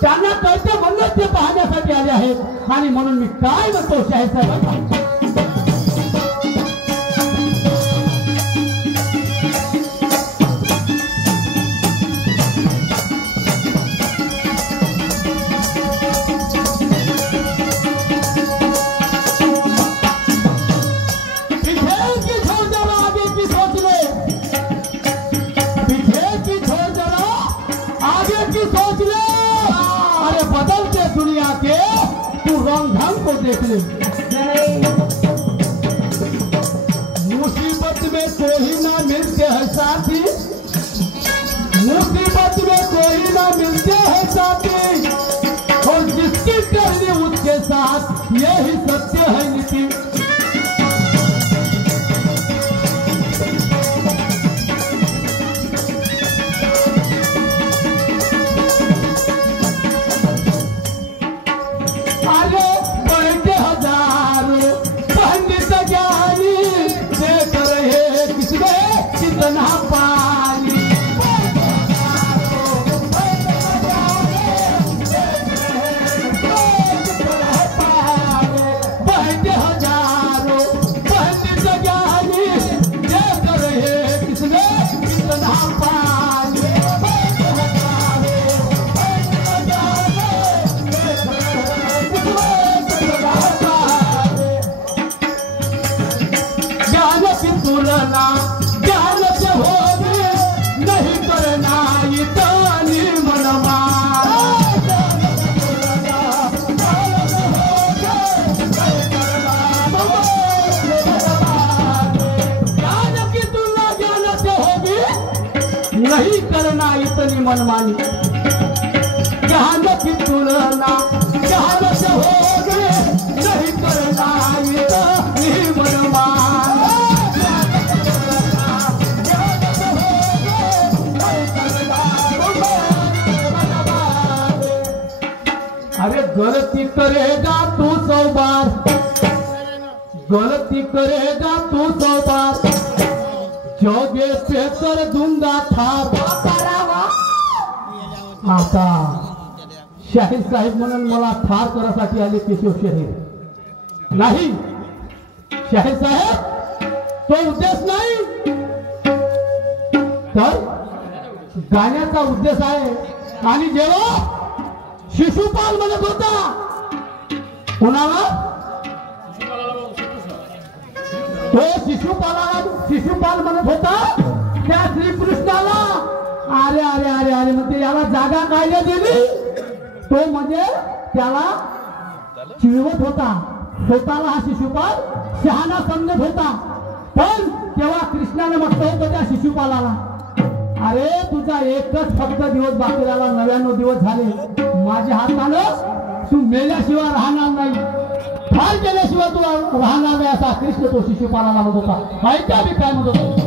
त्यांना कळते म्हणूनच ते पाहण्यासाठी आले आहेत आणि म्हणून मी काय म्हणतो शाहीसाहेब दुनिया के तू रंग ढंग को देख ले। मुसीबत में कोई ना मिलते हैं साथी, मुसीबत में कोई ना मिलते हैं साथी, और जिसकी करनी उसके साथ यही सत्य है नीति। नहीं करना इतनी मनमानी, जहां की तुलना जहां से हो गए, नहीं करना इतनी मनमानी। अरे गलती करेगा तू 100 बार, गलती करेगा तू 100 बार, जोगे पे कर दूंगा थाप। आता शाहीर साहेब म्हणून मला ठार करासाठी आले केशव शहीर नाही। शाहीर साहेब तो उद्देश नाही, तर गाण्याचा उद्देश आहे। आणि जेव्हा शिशुपाल म्हणत होता कुणाला, तो शिशुपाल म्हणत होता त्या श्रीकृष्णाला, अरे अरे अरे अरे म्हणते याला जागा काय दिली, तो म्हणजे त्याला चिडवत होता, स्वतःला हा शिशुपाल शहाणा समजत होता। पण तेव्हा कृष्णाने म्हटलं होतं त्या शिशुपालाला, अरे तुझा एकच फक्त दिवस बाकी राहिला, 99 दिवस झाले, माझ्या हातानं तू मेल्याशिवाय राहणार नाही, ठार केल्याशिवाय तू राहणार नाही, असा कृष्ण तो शिशुपालाला म्हणत होता। माहिती आम्ही काय म्हणत होतो,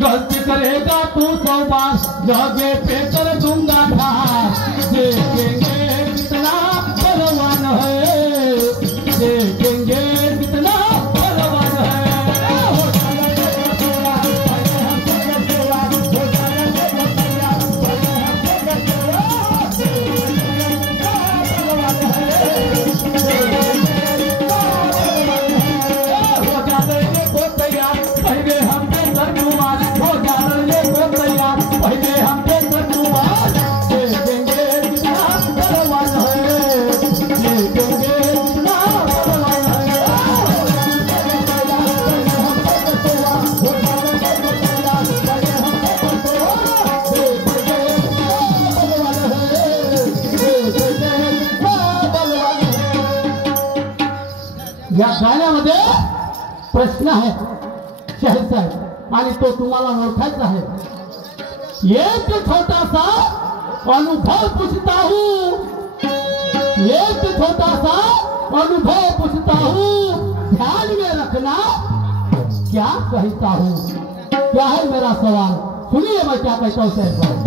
गलती करेगा तू 100 बार, जगे पे कर दूंगा ठार। देखेंगे कितना बलवान है, देखेंगे कितना बलवान है। या गाण्यामध्ये प्रश्न आहे शाहीर साहेब, आणि तो तुम्हाला ओळखायचा आहे। एक छोटा सा अनुभव पूछता हूँ, एक छोटा सा अनुभव पूछता हूँ, ध्यान में रखना क्या कहता हूँ। क्या है मेरा सवाल, सुनिए मैं क्या कहता हूँ शेर पर।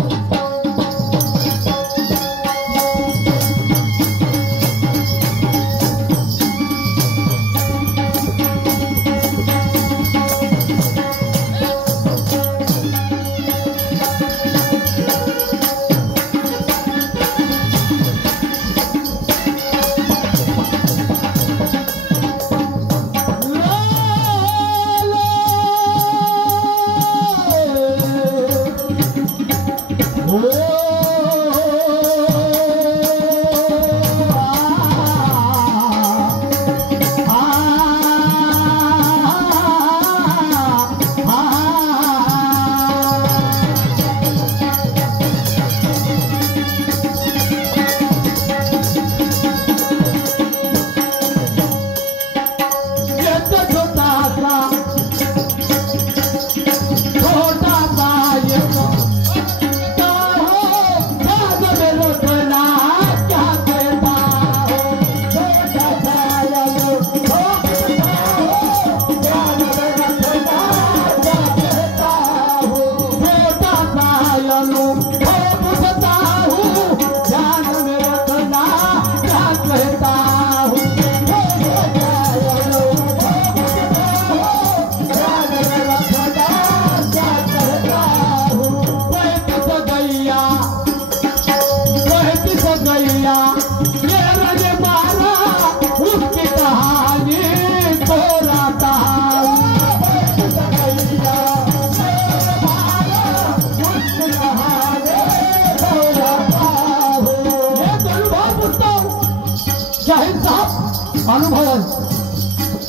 अनुभव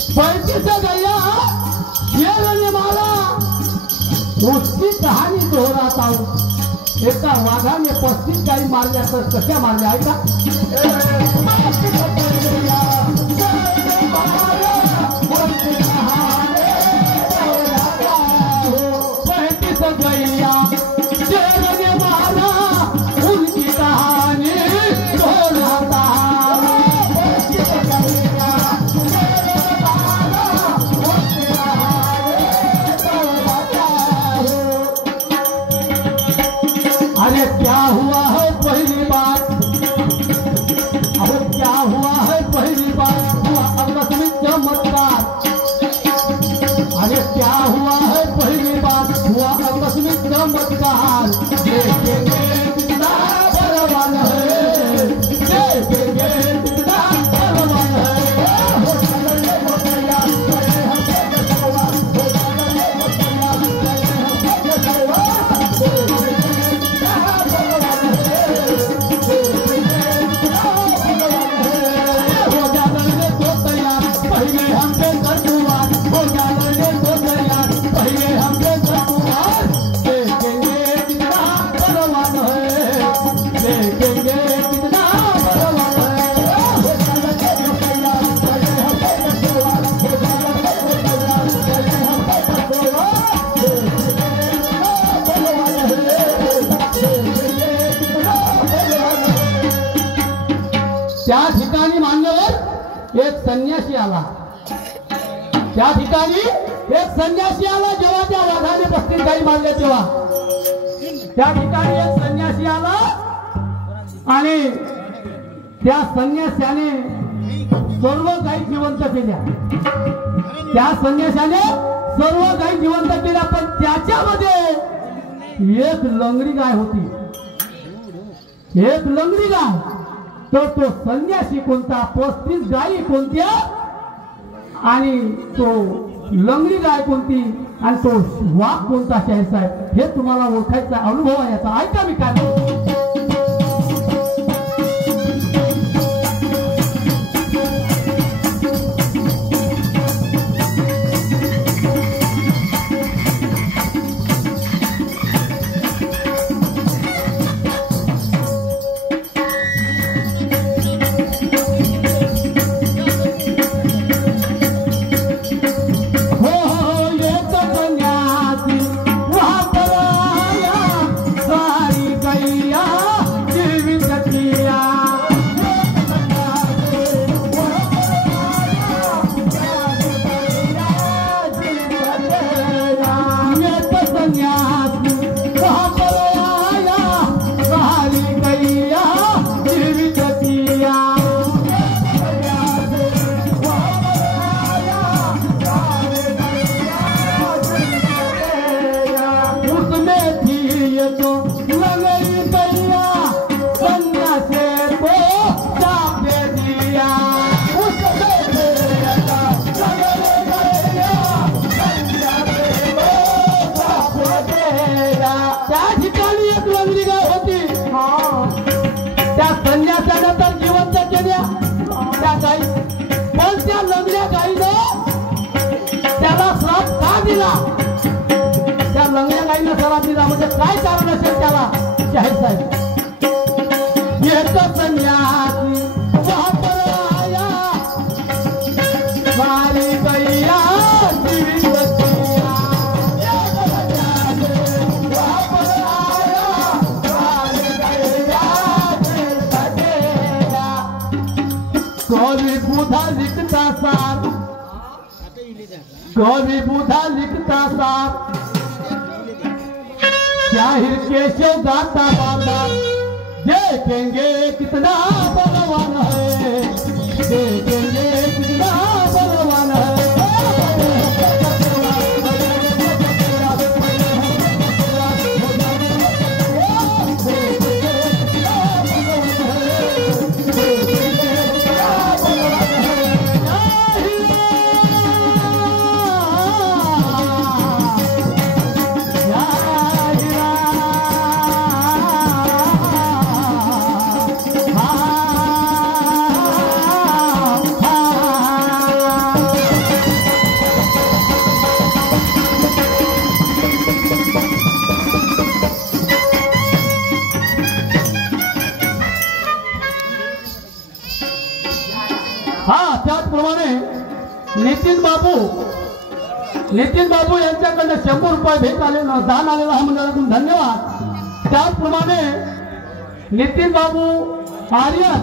35 गया शेर ने मारा, उसकी कहानी दोहराता हूं। एका वाघाने 35 गाई मारल्या तर कशा मारल्या आहे का? 35 गैया शेर ने मारा, उनकी कहानी दोहराता। अरे क्या हुआ है पहली बार, अब क्या हुआ है पहली बार, हुआ आकस्मिक चमत्कार। अरे क्या हुआ है पहली बार, हुआ आकस्मिक चमत्कार। देखेंगे कितना बलवान है, देखेंगे कितना बलवान है। त्या ठिकाणी मान्यवर एक संन्यासी आला, त्या ठिकाणी एक संन्यासी आला। जेव्हा त्या वाघाने 35 गाई मारल्या तेव्हा त्या ठिकाणी एक संन्यासी आला आणि त्या संन्याशाने सर्व गाई जिवंत केल्या। त्या संन्याशाने सर्व गाई जिवंत केल्या, पण त्याच्यामध्ये एक लंगडी गाय होती, एक लंगडी गाय। तो संन्यासी कोणता, 35 गायी कोणत्या आणि तो लंगडी गाय कोणती आणि तो वाघ कोणता शाहीर साहेब, हे तुम्हाला ओळखायचा अनुभव आहे याचा। ऐका मी काय म्हणतो। गैया को लंगड़ी कैया कन्या से को चाप दे दिया उससे लंगड़ी कैया कन्या से को चाप दिया। त्या ठिकाणी एक लंगडी गाय होती त्या संन्यासानंतर जिवंत केल्या त्या गाई पण त्या लंगड्या गाईनं त्याला श्राप का दिला त्या लंगड्या गाईनं श्राप दिला म्हणजे काय कारण असेल त्याला शाहीर साहेब एक संन्यासी वहां पर आया सारी गैया जीवित बचिया वहां पर आया सारी गैया जीवित बचिया। कवि बुधा लिखता सार कवि बुधा लिखता सार शाहिर केशव गाता बाता देखेंगे कितना बलवान है देखेंगे कितना बलवान है। त्याचप्रमाणे नितीन बाबू यांच्याकडे 100 रुपये भेट आलेला दान आलेला आहे मंडळातून धन्यवाद। त्याचप्रमाणे नितीन बाबू आर्यन